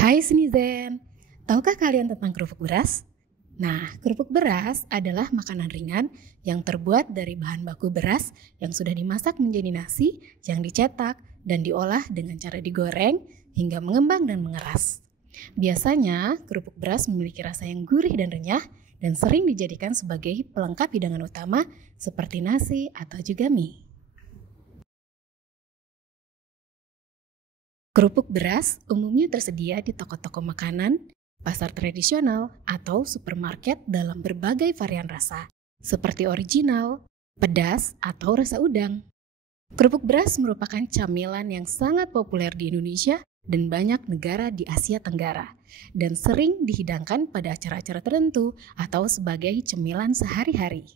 Hai Sinizen, tahukah kalian tentang kerupuk beras? Nah, kerupuk beras adalah makanan ringan yang terbuat dari bahan baku beras yang sudah dimasak menjadi nasi, yang dicetak dan diolah dengan cara digoreng hingga mengembang dan mengeras. Biasanya, kerupuk beras memiliki rasa yang gurih dan renyah dan sering dijadikan sebagai pelengkap hidangan utama seperti nasi atau juga mie. Kerupuk beras umumnya tersedia di toko-toko makanan, pasar tradisional, atau supermarket dalam berbagai varian rasa, seperti original, pedas, atau rasa udang. Kerupuk beras merupakan camilan yang sangat populer di Indonesia dan banyak negara di Asia Tenggara, dan sering dihidangkan pada acara-acara tertentu atau sebagai cemilan sehari-hari.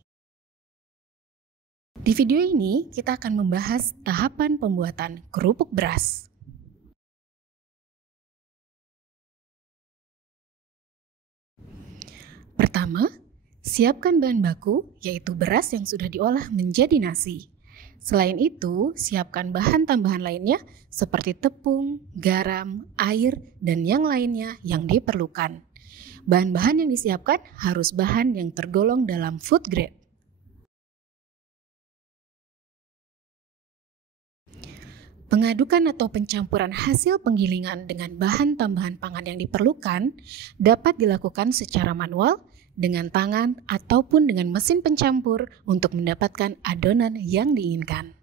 Di video ini, kita akan membahas tahapan pembuatan kerupuk beras. Pertama, siapkan bahan baku, yaitu beras yang sudah diolah menjadi nasi. Selain itu, siapkan bahan tambahan lainnya seperti tepung, garam, air, dan yang lainnya yang diperlukan. Bahan-bahan yang disiapkan harus bahan yang tergolong dalam food grade. Pengadukan atau pencampuran hasil penggilingan dengan bahan tambahan pangan yang diperlukan dapat dilakukan secara manual dengan tangan ataupun dengan mesin pencampur untuk mendapatkan adonan yang diinginkan.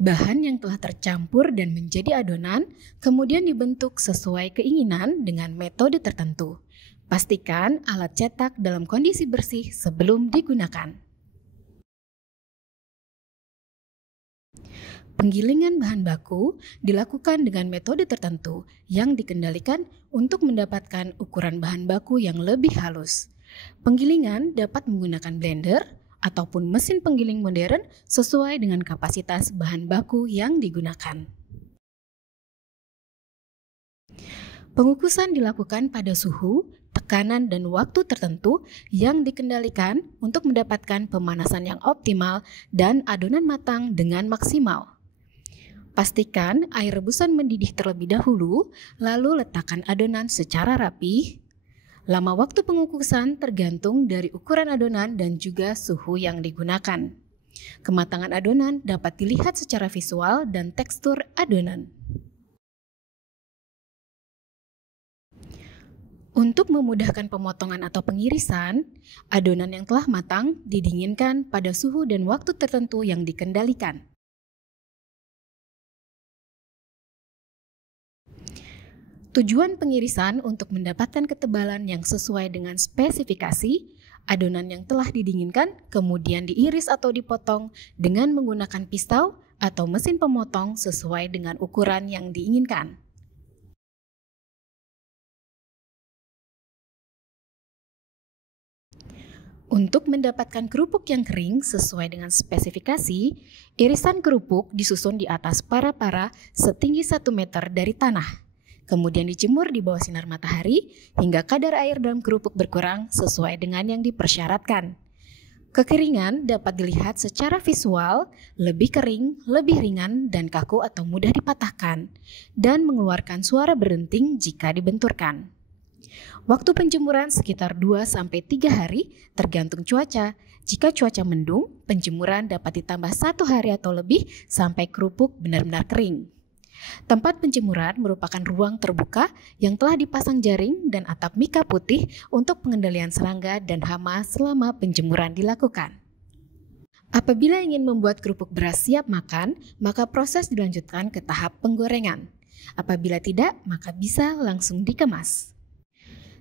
Bahan yang telah tercampur dan menjadi adonan kemudian dibentuk sesuai keinginan dengan metode tertentu. Pastikan alat cetak dalam kondisi bersih sebelum digunakan. Penggilingan bahan baku dilakukan dengan metode tertentu yang dikendalikan untuk mendapatkan ukuran bahan baku yang lebih halus. Penggilingan dapat menggunakan blender ataupun mesin penggiling modern sesuai dengan kapasitas bahan baku yang digunakan. Pengukusan dilakukan pada suhu, tekanan, dan waktu tertentu yang dikendalikan untuk mendapatkan pemanasan yang optimal dan adonan matang dengan maksimal. Pastikan air rebusan mendidih terlebih dahulu, lalu letakkan adonan secara rapi. Lama waktu pengukusan tergantung dari ukuran adonan dan juga suhu yang digunakan. Kematangan adonan dapat dilihat secara visual dan tekstur adonan. Untuk memudahkan pemotongan atau pengirisan, adonan yang telah matang didinginkan pada suhu dan waktu tertentu yang dikendalikan. Tujuan pengirisan untuk mendapatkan ketebalan yang sesuai dengan spesifikasi, adonan yang telah didinginkan kemudian diiris atau dipotong dengan menggunakan pisau atau mesin pemotong sesuai dengan ukuran yang diinginkan. Untuk mendapatkan kerupuk yang kering sesuai dengan spesifikasi, irisan kerupuk disusun di atas para-para setinggi 1 meter dari tanah. Kemudian dijemur di bawah sinar matahari hingga kadar air dalam kerupuk berkurang sesuai dengan yang dipersyaratkan. Kekeringan dapat dilihat secara visual, lebih kering, lebih ringan, dan kaku atau mudah dipatahkan, dan mengeluarkan suara berdenting jika dibenturkan. Waktu penjemuran sekitar 2-3 hari tergantung cuaca. Jika cuaca mendung, penjemuran dapat ditambah 1 hari atau lebih sampai kerupuk benar-benar kering. Tempat penjemuran merupakan ruang terbuka yang telah dipasang jaring dan atap mika putih untuk pengendalian serangga dan hama selama penjemuran dilakukan. Apabila ingin membuat kerupuk beras siap makan, maka proses dilanjutkan ke tahap penggorengan. Apabila tidak, maka bisa langsung dikemas.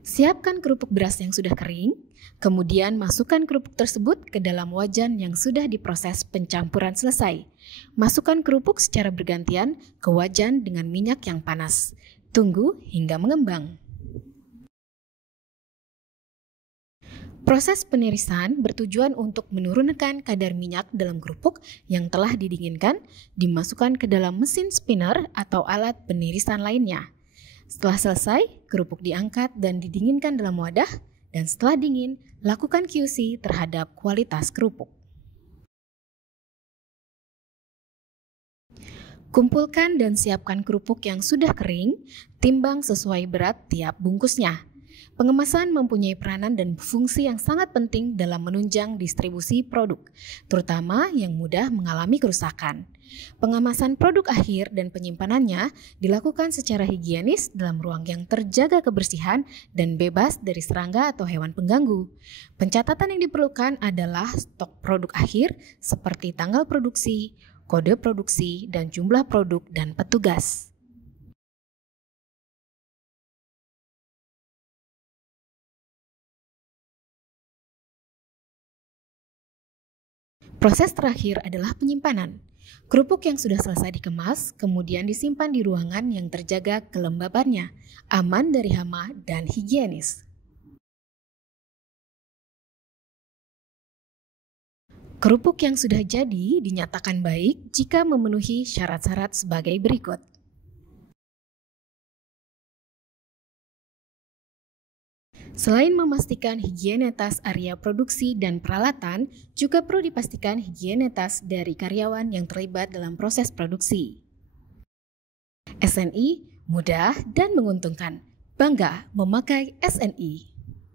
Siapkan kerupuk beras yang sudah kering, kemudian masukkan kerupuk tersebut ke dalam wajan yang sudah diproses pencampuran selesai. Masukkan kerupuk secara bergantian ke wajan dengan minyak yang panas. Tunggu hingga mengembang. Proses penirisan bertujuan untuk menurunkan kadar minyak dalam kerupuk yang telah didinginkan, dimasukkan ke dalam mesin spinner atau alat penirisan lainnya. Setelah selesai, kerupuk diangkat dan didinginkan dalam wadah, dan setelah dingin, lakukan QC terhadap kualitas kerupuk. Kumpulkan dan siapkan kerupuk yang sudah kering, timbang sesuai berat tiap bungkusnya. Pengemasan mempunyai peranan dan fungsi yang sangat penting dalam menunjang distribusi produk, terutama yang mudah mengalami kerusakan. Pengemasan produk akhir dan penyimpanannya dilakukan secara higienis dalam ruang yang terjaga kebersihan dan bebas dari serangga atau hewan pengganggu. Pencatatan yang diperlukan adalah stok produk akhir seperti tanggal produksi, kode produksi, dan jumlah produk dan petugas. Proses terakhir adalah penyimpanan. Kerupuk yang sudah selesai dikemas kemudian disimpan di ruangan yang terjaga kelembabannya, aman dari hama dan higienis. Kerupuk yang sudah jadi dinyatakan baik jika memenuhi syarat-syarat sebagai berikut. Selain memastikan higienetas area produksi dan peralatan, juga perlu dipastikan higienetas dari karyawan yang terlibat dalam proses produksi. SNI mudah dan menguntungkan. Bangga memakai SNI.